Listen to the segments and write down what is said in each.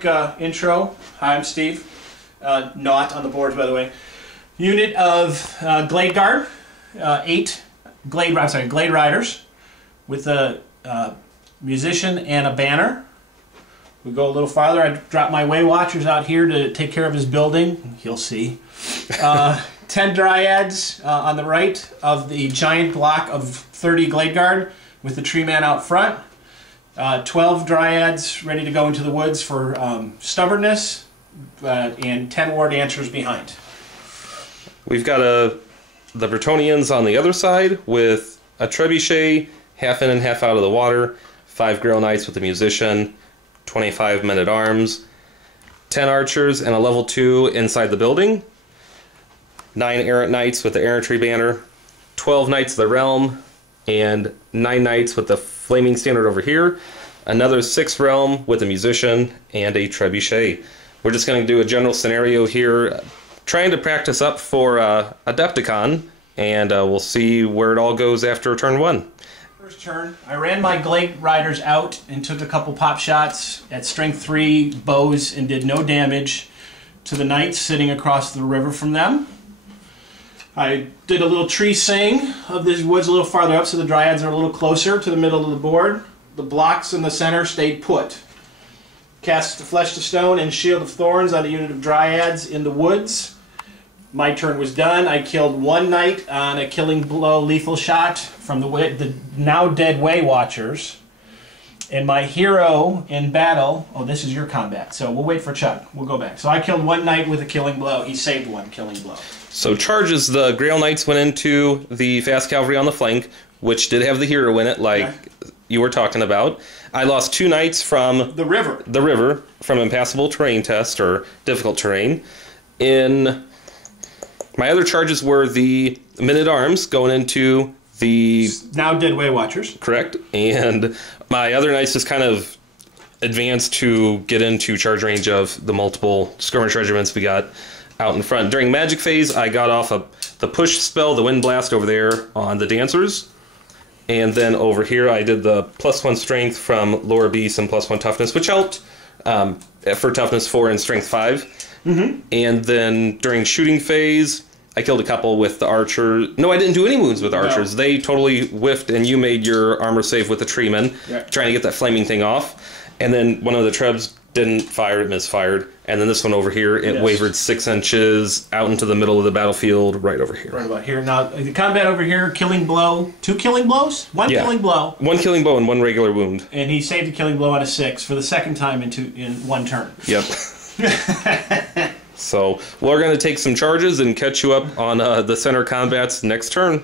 Quick intro. Hi, I'm Steve. Not on the boards, by the way. Unit of Glade Guard, 8 Glade Riders with a musician and a banner. We go a little farther. I dropped my Waaaghcasters out here to take care of his building. You'll see. 10 Dryads on the right of the giant block of 30 Glade Guard with the tree man out front. 12 Dryads ready to go into the woods for stubbornness, and 10 War Dancers behind. We've got the Bretonians on the other side with a trebuchet, half in and half out of the water, 5 Grail Knights with a musician, 25 men-at-arms, 10 archers, and a level 2 inside the building, 9 errant knights with the errantry banner, 12 Knights of the Realm, and 9 Knights with the flaming standard over here, another 6 Realm with a musician, and a trebuchet. We're just going to do a general scenario here, trying to practice up for Adepticon, and we'll see where it all goes after turn 1. First turn, I ran my Glade Riders out and took a couple pop shots at strength 3 bows and did no damage to the knights sitting across the river from them. I did a little tree sing of these woods a little farther up so the Dryads are a little closer to the middle of the board. The blocks in the center stayed put. Cast the Flesh to Stone and Shield of Thorns on a unit of Dryads in the woods. My turn was done. I killed 1 knight on a killing blow lethal shot from the now dead Waaaghcasters. And my hero in battle, oh, this is your combat, so we'll wait for Chuck. We'll go back. So I killed 1 knight with a killing blow. He saved 1 killing blow. So charges, the Grail Knights went into the fast cavalry on the flank, which did have the hero in it, like you were talking about. I lost 2 knights from the river from impassable terrain test or difficult terrain. In my other charges were the men-at-arms going into the now dead Waaaghcasters. Correct, and my other knights just kind of advanced to get into charge range of the multiple skirmish regiments we got out in front. During magic phase, I got off the push spell, the wind blast over there on the dancers. And then over here, I did the +1 strength from lower beasts and +1 toughness, which helped for toughness 4 and strength 5. Mm-hmm. And then during shooting phase, I killed a couple with the archer. No, I didn't do any wounds with archers. No. They totally whiffed, and you made your armor save with the treeman, trying to get that flaming thing off. And then one of the trebs didn't fire, it misfired. And then this one over here, it wavered 6 inches out into the middle of the battlefield, right over here. Right about here. Now, the combat over here, killing blow. 2 killing blows? 1 killing blow. 1 killing blow and 1 regular wound. And he saved a killing blow on a 6 for the second time in 1 turn. Yep. So, we're going to take some charges and catch you up on the center combats next turn.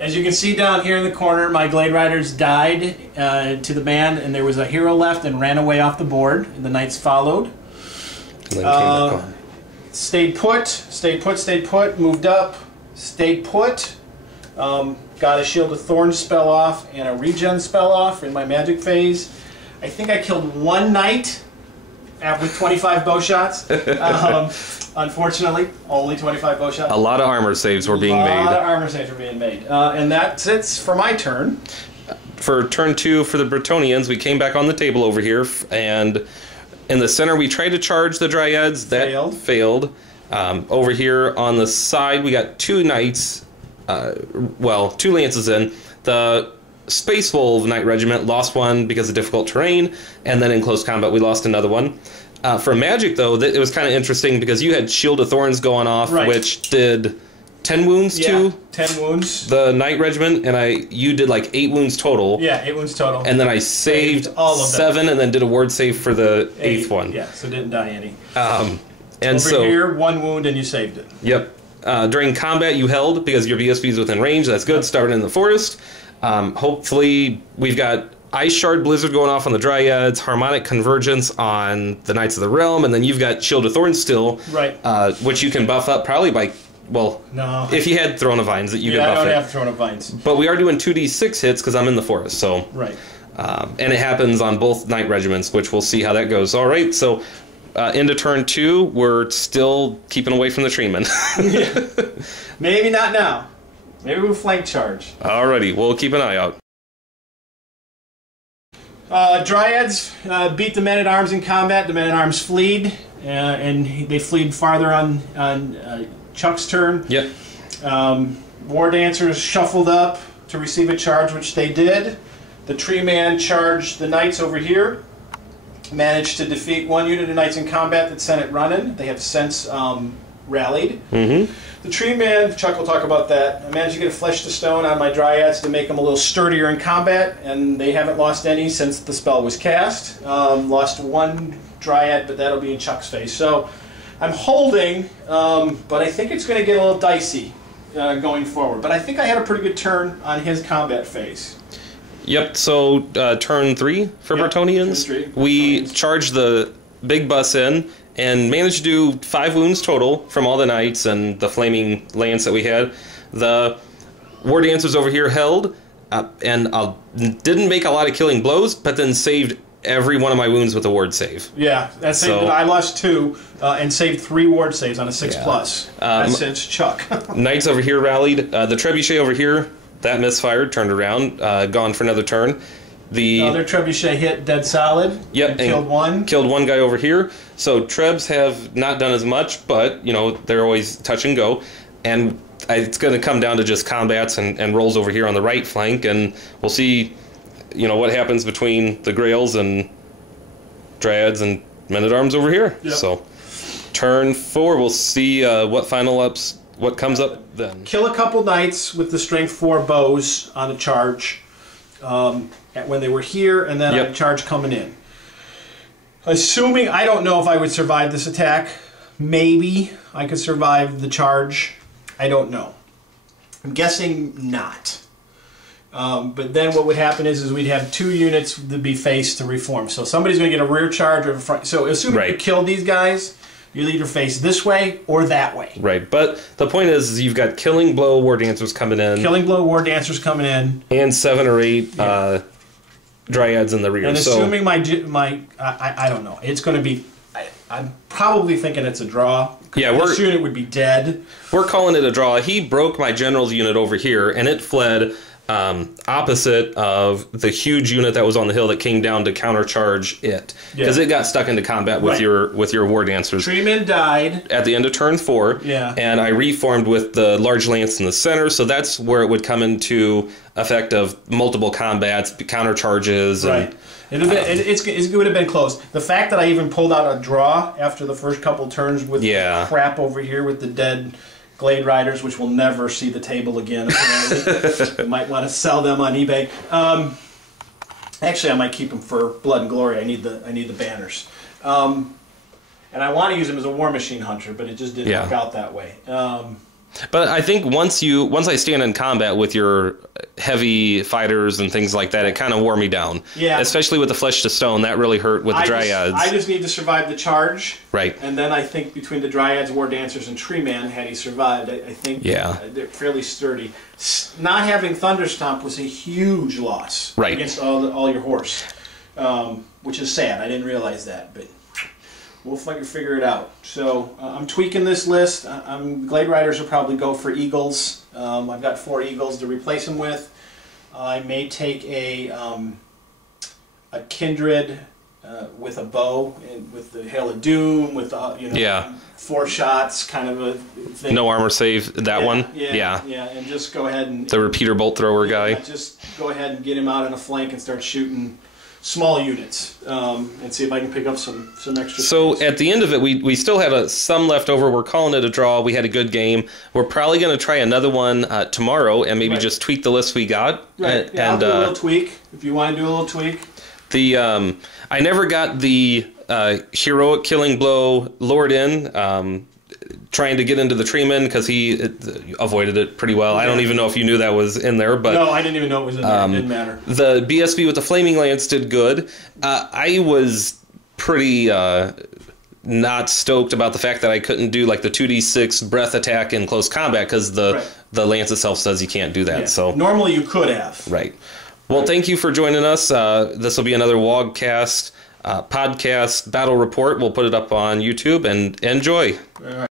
As you can see down here in the corner, my Glade Riders died to the band, and there was a hero left and ran away off the board, and the knights followed. And then came back on. Stayed put, moved up, stayed put, got a Shield of Thorns spell off and a regen spell off in my magic phase. I think I killed 1 knight with 25 bow shots. Unfortunately, only 25 bow shots. A lot of armor saves were being made. A lot of armor saves were being made. And that's it for my turn. For turn 2 for the Bretonians, we came back on the table over here, and in the center we tried to charge the Dryads. That failed. Over here on the side we got 2 knights, 2 lances in. The Space Wolf Knight Regiment lost 1 because of difficult terrain, and then in close combat we lost another 1. For magic, though, it was kind of interesting because you had Shield of Thorns going off, which did 10 wounds to 10 wounds. The Knight Regiment, and you did like 8 wounds total. Yeah, 8 wounds total. And then I saved all of 7 and then did a ward save for the 8th one. Yeah, so didn't die any. And over here, 1 wound and you saved it. Yep. During combat, you held because your VSP is within range. That's good. Started in the forest. Hopefully, we've got Ice Shard Blizzard going off on the Dryads, Harmonic Convergence on the Knights of the Realm, and then you've got Shield of Thorns still, which you can buff up probably by, no. If you had Throne of Vines that you could buff it. I don't have Throne of Vines. But we are doing 2d6 hits because I'm in the forest, so. Right. And it happens on both Knight Regiments, which we'll see how that goes. All right, so into turn 2, we're still keeping away from the treeman. Maybe not now. Maybe we'll flank charge. Alrighty, we'll keep an eye out. Dryads beat the men-at-arms in combat. The men-at-arms fleed, and they fleed farther on Chuck's turn. Yep. War Dancers shuffled up to receive a charge, which they did. The Tree Man charged the Knights over here. Managed to defeat one unit of Knights in combat that sent it running. They have since rallied. Mm-hmm. The Tree Man, Chuck will talk about that. I managed to get a Flesh to Stone on my Dryads to make them a little sturdier in combat, and they haven't lost any since the spell was cast. Lost one Dryad, but that'll be in Chuck's face. So I'm holding, but I think it's going to get a little dicey going forward. But I think I had a pretty good turn on his combat phase. Yep, so turn 3 for Bretonnians. Turn 3. We charged the big bus in and managed to do 5 wounds total from all the knights and the flaming lance that we had. The War Dancers over here held and didn't make a lot of killing blows, but then saved every one of my wounds with a ward save. Yeah, that's so, I lost 2 and saved 3 ward saves on a 6+. That's Chuck. Knights over here rallied. The Trebuchet over here, that misfired, turned around, gone for another turn. The other Trebuchet hit dead solid. Yep, and killed one. Killed one guy over here. So Trebs have not done as much, but you know they're always touch and go, and it's going to come down to just combats and rolls over here on the right flank, and we'll see, you know, what happens between the Grails and Dryads and Men-at-Arms over here. Yep. So turn 4, we'll see what comes up then. Kill a couple Knights with the Strength 4 bows on a charge when they were here, and then on a charge coming in. Assuming, I don't know if I would survive this attack. Maybe I could survive the charge. I don't know. I'm guessing not. But then what would happen is we'd have 2 units to be faced to reform. So somebody's going to get a rear charge or a front. So assuming you kill these guys, you either face this way or that way. Right, but the point is you've got Killing Blow War Dancers coming in. Killing Blow War Dancers coming in. And 7 or 8 Dryads in the rear. And assuming I don't know, it's going to be, I'm probably thinking it's a draw. Yeah, this unit would be dead. We're calling it a draw. He broke my general's unit over here, and it fled opposite of the huge unit that was on the hill that came down to countercharge it, because it got stuck into combat with your War Dancers. Treeman died at the end of turn 4, and I reformed with the large lance in the center, so that's where it would come into effect of multiple combats, countercharges. Right. It would have been close. The fact that I even pulled out a draw after the first couple turns with crap over here with the dead Glade Riders, which will never see the table again, apparently. You might want to sell them on eBay. Actually, I might keep them for Blood and Glory. I need the banners. And I want to use them as a War Machine Hunter, but it just didn't work out that way. But I think once I stand in combat with your heavy fighters and things like that, it kind of wore me down. Yeah. Especially with the Flesh to Stone, that really hurt with the Dryads. I just need to survive the charge. Right. And then I think between the Dryads, War Dancers, and Tree Man, had he survived, I think they're fairly sturdy. Not having Thunderstomp was a huge loss against all your horse, which is sad. I didn't realize that, but we'll figure it out. So I'm tweaking this list. Glade Riders will probably go for Eagles. I've got 4 Eagles to replace them with. I may take a Kindred with a bow and with the Hail of Doom, with 4 shots, kind of a thing. No armor save that one. Yeah, and just go ahead and the repeater bolt thrower guy. Just go ahead and get him out on a flank and start shooting small units and see if I can pick up some extra. So at the end of it, we still had some left over. We're calling it a draw. We had a good game. We're probably going to try another one tomorrow and maybe just tweak the list we got. Right. I'll do a little tweak if you want to do a little tweak. I never got the heroic Killing Blow lured in. Trying to get into the Treeman because he avoided it pretty well. I don't even know if you knew that was in there, but no, I didn't even know it was in there. It didn't matter. The BSB with the Flaming Lance did good. I was pretty not stoked about the fact that I couldn't do like the 2d6 breath attack in close combat because the lance itself says you can't do that. Yeah. So normally you could have. Right. Well, thank you for joining us. This will be another Waaaghcast podcast battle report. We'll put it up on YouTube and enjoy. All right.